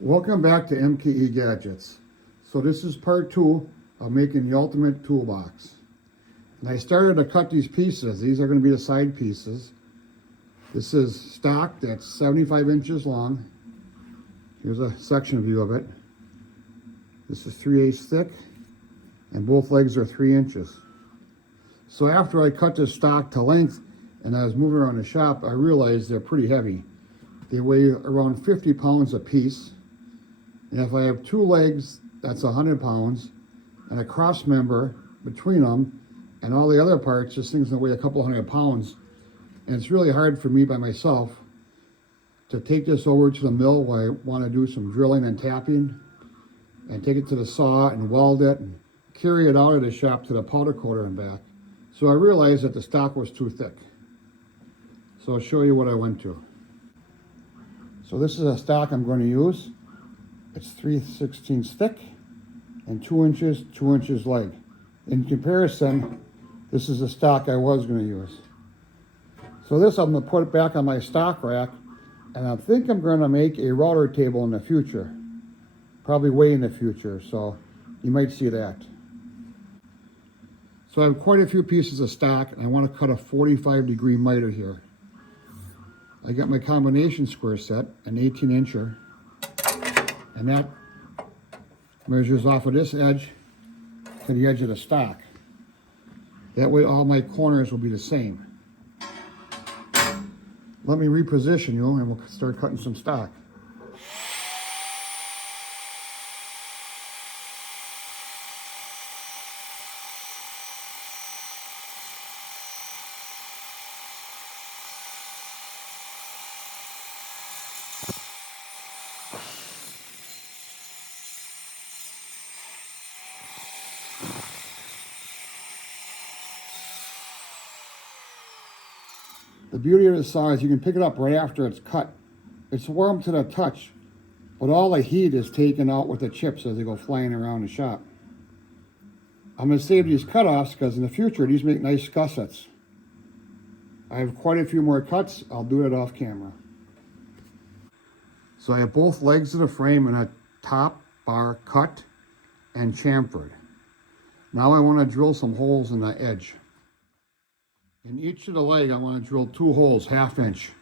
Welcome back to MKE Gadgets. So this is part 2 of making the ultimate toolbox. And I started to cut these pieces. These are going to be the side pieces. This is stock that's 75 inches long. Here's a section view of it. This is 3/8 thick and both legs are 3 inches. So after I cut this stock to length and I was moving around the shop, I realized they're pretty heavy. They weigh around 50 pounds a piece. And if I have 2 legs, that's 100 pounds, and a cross member between them, and all the other parts, this thing's gonna weigh a couple 100 pounds. And it's really hard for me by myself to take this over to the mill where I wanna do some drilling and tapping, and take it to the saw and weld it, and carry it out of the shop to the powder coater and back. So I realized that the stock was too thick. So I'll show you what I went to. So this is a stock I'm going to use. It's 3/16 thick and 2 inches leg. In comparison, this is the stock I was going to use. So this I'm going to put it back on my stock rack, and I think I'm going to make a router table in the future. Probably way in the future, so you might see that. So I have quite a few pieces of stock, and I want to cut a 45-degree miter here. I got my combination square set, an 18-incher, and that measures off of this edge to the edge of the stock. That way all my corners will be the same. Let me reposition you and we'll start cutting some stock. The beauty of this saw is you can pick it up right after it's cut. It's warm to the touch, but all the heat is taken out with the chips as they go flying around the shop. I'm going to save these cutoffs because in the future these make nice gussets. I have quite a few more cuts. I'll do it off camera. So I have both legs of the frame and a top bar cut and chamfered. Now I want to drill some holes in the edge. In each of the leg, I want to drill 2 holes, 1/2 inch.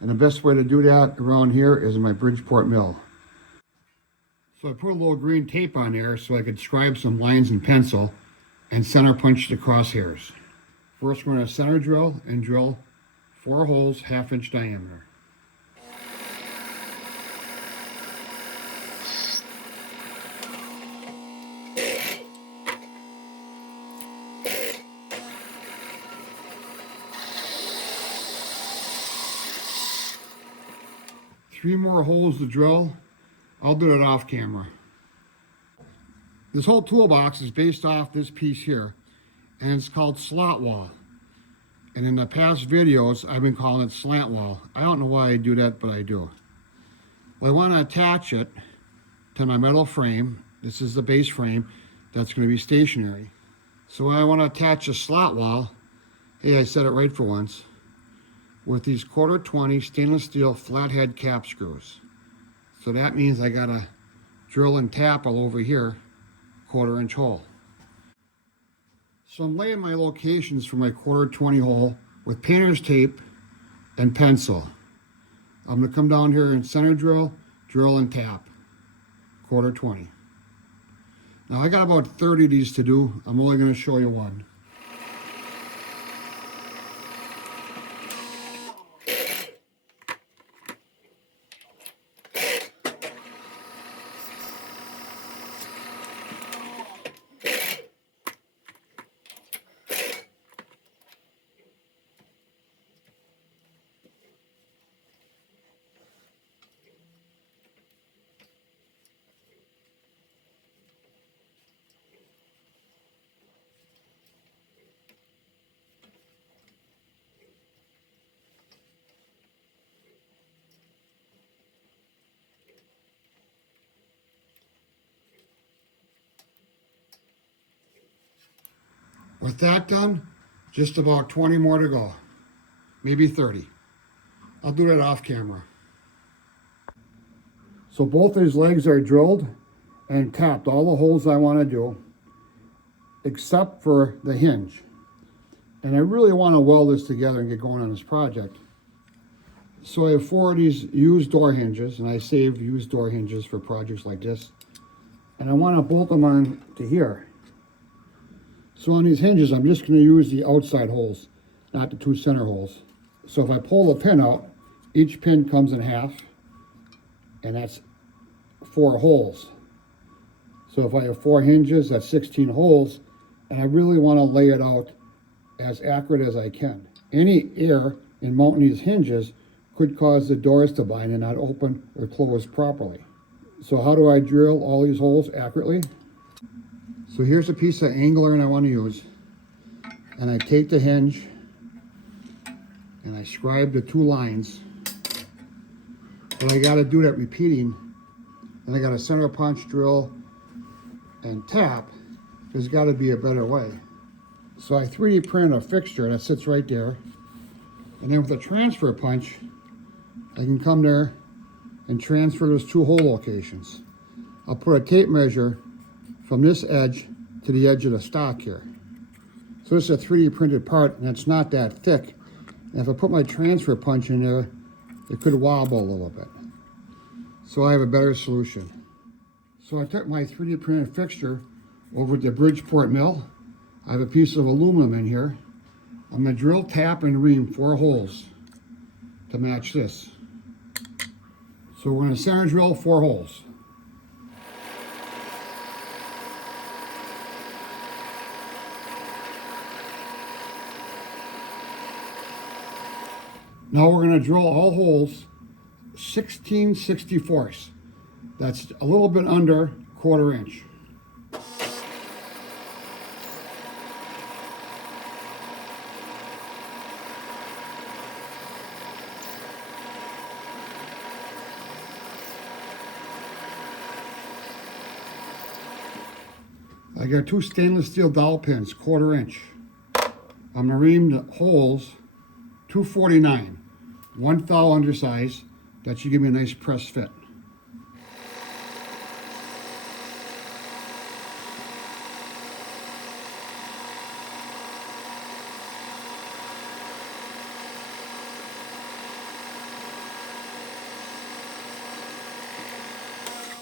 And the best way to do that around here is in my Bridgeport mill. So I put a little green tape on there so I could scribe some lines in pencil and center punch the crosshairs. First, we're going to center drill and drill 4 holes, 1/2 inch diameter. Three more holes to drill. I'll do it off camera. This whole toolbox is based off this piece here, and it's called slot wall. And in the past videos, I've been calling it slant wall. I don't know why I do that, but I do. Well, I want to attach it to my metal frame. This is the base frame that's going to be stationary. So I want to attach a slot wall. Hey, I said it right for once. With these 1/4-20 stainless steel flathead cap screws. So that means I gotta drill and tap all over here, 1/4 inch hole. So I'm laying my locations for my 1/4-20 hole with painter's tape and pencil. I'm gonna come down here and center drill, drill and tap, 1/4-20. Now I got about 30 of these to do. I'm only gonna show you one. With that done, just about 20 more to go, maybe 30. I'll do that off camera. So both these legs are drilled and tapped, all the holes I want to do, except for the hinge. And I really want to weld this together and get going on this project. So I have 4 of these used door hinges, and I save used door hinges for projects like this. And I want to bolt them on to here. So on these hinges, I'm just going to use the outside holes, not the 2 center holes. So if I pull the pin out, each pin comes in half, and that's 4 holes. So if I have 4 hinges, that's 16 holes, and I really want to lay it out as accurate as I can. Any air in mounting these hinges could cause the doors to bind and not open or close properly. So how do I drill all these holes accurately? So here's a piece of angle iron I want to use, and I take the hinge and I scribe the 2 lines, but I got to do that repeating, and I got to center punch, drill, and tap. There's got to be a better way. So I 3D print a fixture that sits right there, and then with a transfer punch, I can come there and transfer those 2 hole locations. I'll put a tape measure from this edge to the edge of the stock here. So this is a 3D printed part, and it's not that thick. And if I put my transfer punch in there, it could wobble a little bit. So I have a better solution. So I took my 3D printed fixture over to the Bridgeport mill. I have a piece of aluminum in here. I'm going to drill, tap, and ream 4 holes to match this. So we're going to center drill 4 holes. Now we're going to drill all holes 16/64. That's a little bit under 1/4 inch. I got 2 stainless steel dowel pins, 1/4 inch. I'm going to ream the holes 249, 1 thou undersize. That should give me a nice press fit.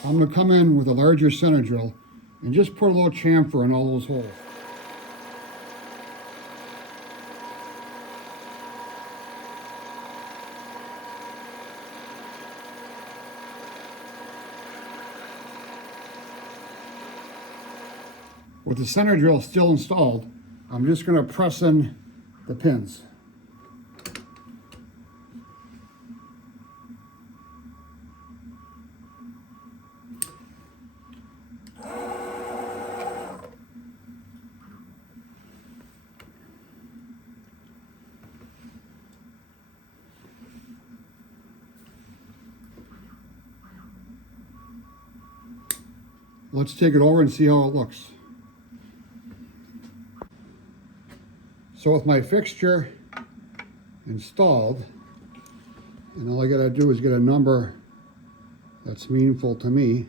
I'm going to come in with a larger center drill and just put a little chamfer in all those holes. With the center drill still installed, I'm just going to press in the pins. Let's take it over and see how it looks. So with my fixture installed, and all I gotta do is get a number that's meaningful to me.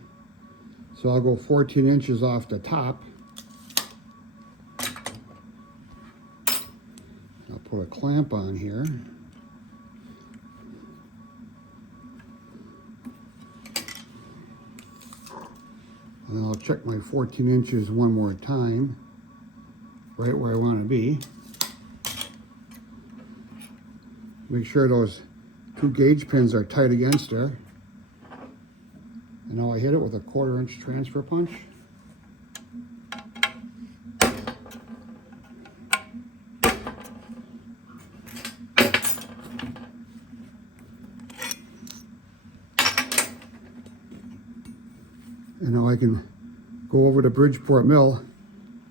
So I'll go 14 inches off the top. I'll put a clamp on here. And then I'll check my 14 inches one more time, right where I want to be. Make sure those 2 gauge pins are tight against there. And now I hit it with a 1/4 inch transfer punch. And now I can go over to Bridgeport Mill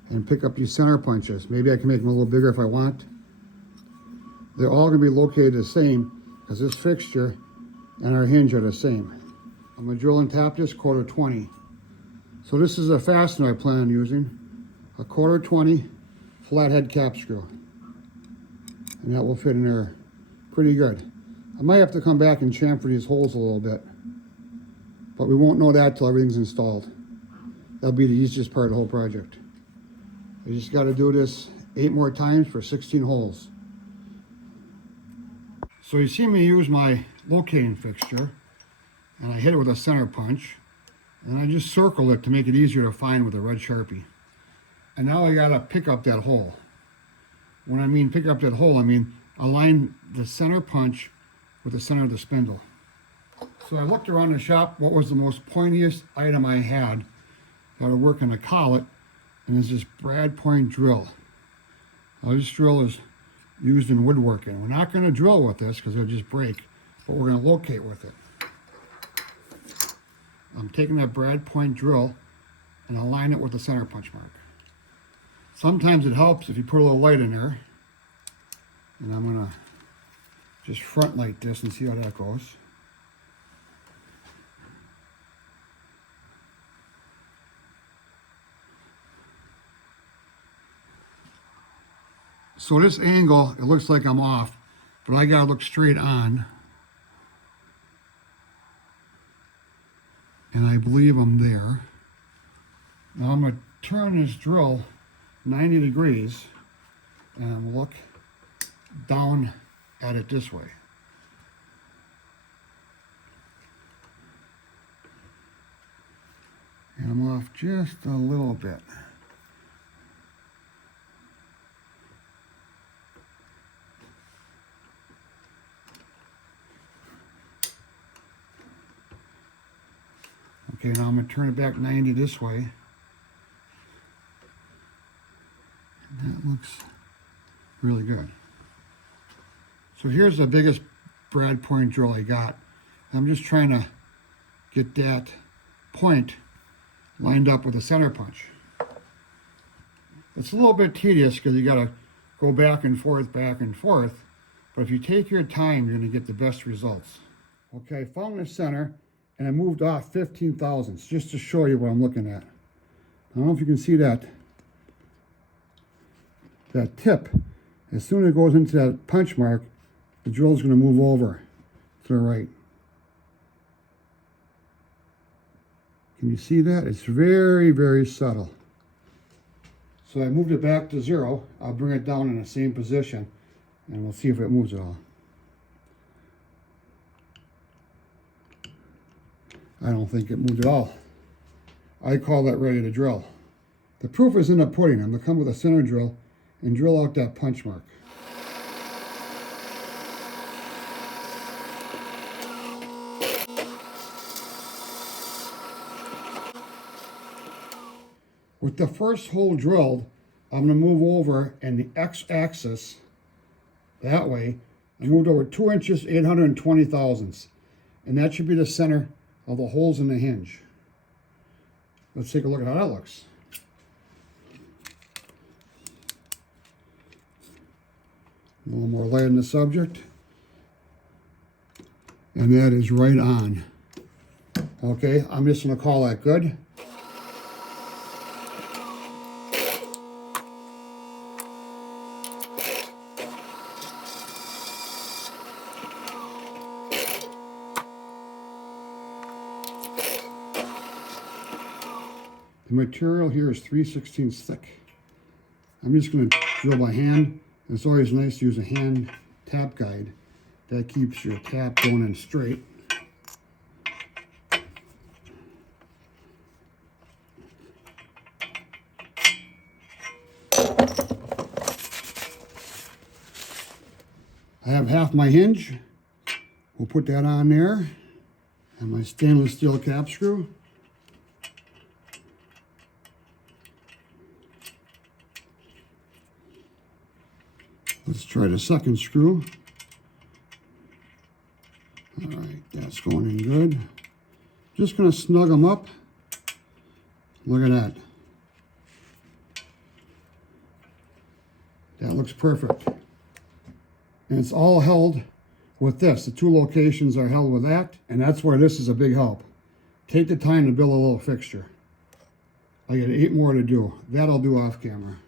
and pick up these center punches. Maybe I can make them a little bigger if I want. They're all going to be located the same because this fixture and our hinge are the same. I'm going to drill and tap this 1/4 20. So this is a fastener I plan on using. A 1/4 20 flathead cap screw. And that will fit in there pretty good. I might have to come back and chamfer these holes a little bit. but we won't know that till everything's installed. That'll be the easiest part of the whole project. You just got to do this 8 more times for 16 holes. So you see me use my locating fixture, and I hit it with a center punch, and I just circle it to make it easier to find with a red Sharpie. And now I got to pick up that hole. When I mean pick up that hole, I mean align the center punch with the center of the spindle. So I looked around the shop what was the most pointiest item I had that would work on a collet, and it's this brad point drill. Now this drill is used in woodworking. We're not going to drill with this because it'll just break, but we're going to locate with it. I'm taking that brad point drill and align it with the center punch mark. Sometimes it helps if you put a little light in there. And I'm going to just front light this and see how that goes. So this angle, it looks like I'm off, but I gotta look straight on. And I believe I'm there. Now I'm gonna turn this drill 90 degrees and look down at it this way. And I'm off just a little bit. Okay, now I'm going to turn it back 90 this way. And that looks really good. So here's the biggest brad point drill I got. I'm just trying to get that point lined up with the center punch. It's a little bit tedious because you got to go back and forth, but if you take your time, you're going to get the best results. Okay, I found the center, and I moved off 15 thousandths just to show you what I'm looking at. I don't know if you can see that tip. As soon as it goes into that punch mark, the drill is going to move over to the right. Can you see that? It's very, very subtle. So I moved it back to 0. I'll bring it down in the same position, and we'll see if it moves at all. I don't think it moved at all. I call that ready to drill. The proof is in the pudding. I'm going to come with a center drill and drill out that punch mark. With the first hole drilled, I'm going to move over in the x-axis that way. I moved over 2 inches, 820 thousandths. And that should be the center of the holes in the hinge. Let's take a look at how that looks. A little more light on the subject. And that is right on. Okay, I'm just going to call that good. The material here is 3/16 thick. I'm just going to drill by hand. It's always nice to use a hand tap guide. That keeps your tap going in straight. I have half my hinge. We'll put that on there. And my stainless steel cap screw. Let's try the second screw. All right, that's going in good. Just going to snug them up. Look at that. That looks perfect. And it's all held with this. The 2 locations are held with that, and that's where this is a big help. Take the time to build a little fixture. I got 8 more to do. That I'll do off camera.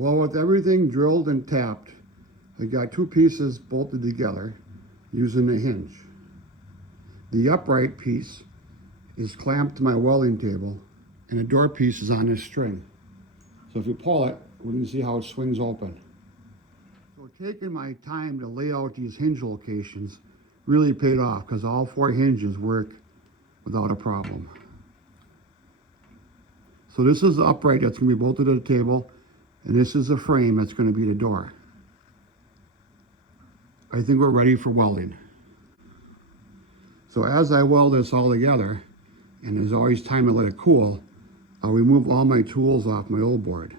Well, with everything drilled and tapped, I got 2 pieces bolted together using the hinge. The upright piece is clamped to my welding table, and the door piece is on this string. So if you pull it, we can see how it swings open. So taking my time to lay out these hinge locations really paid off, because all 4 hinges work without a problem. So this is the upright that's going to be bolted to the table, and this is the frame that's going to be the door. I think we're ready for welding. So as I weld this all together, and there's always time to let it cool, I'll remove all my tools off my old board.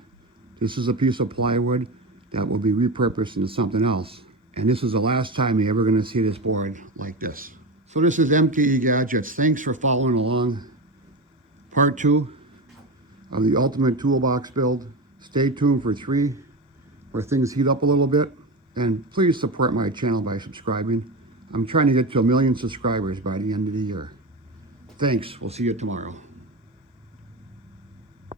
This is a piece of plywood that will be repurposed into something else. And this is the last time you're ever going to see this board like this. So this is MKE Gadgets. Thanks for following along. Part 2 of the ultimate toolbox build. Stay tuned for 3, where things heat up a little bit. And please support my channel by subscribing. I'm trying to get to 1 million subscribers by the end of the year. Thanks. We'll see you tomorrow.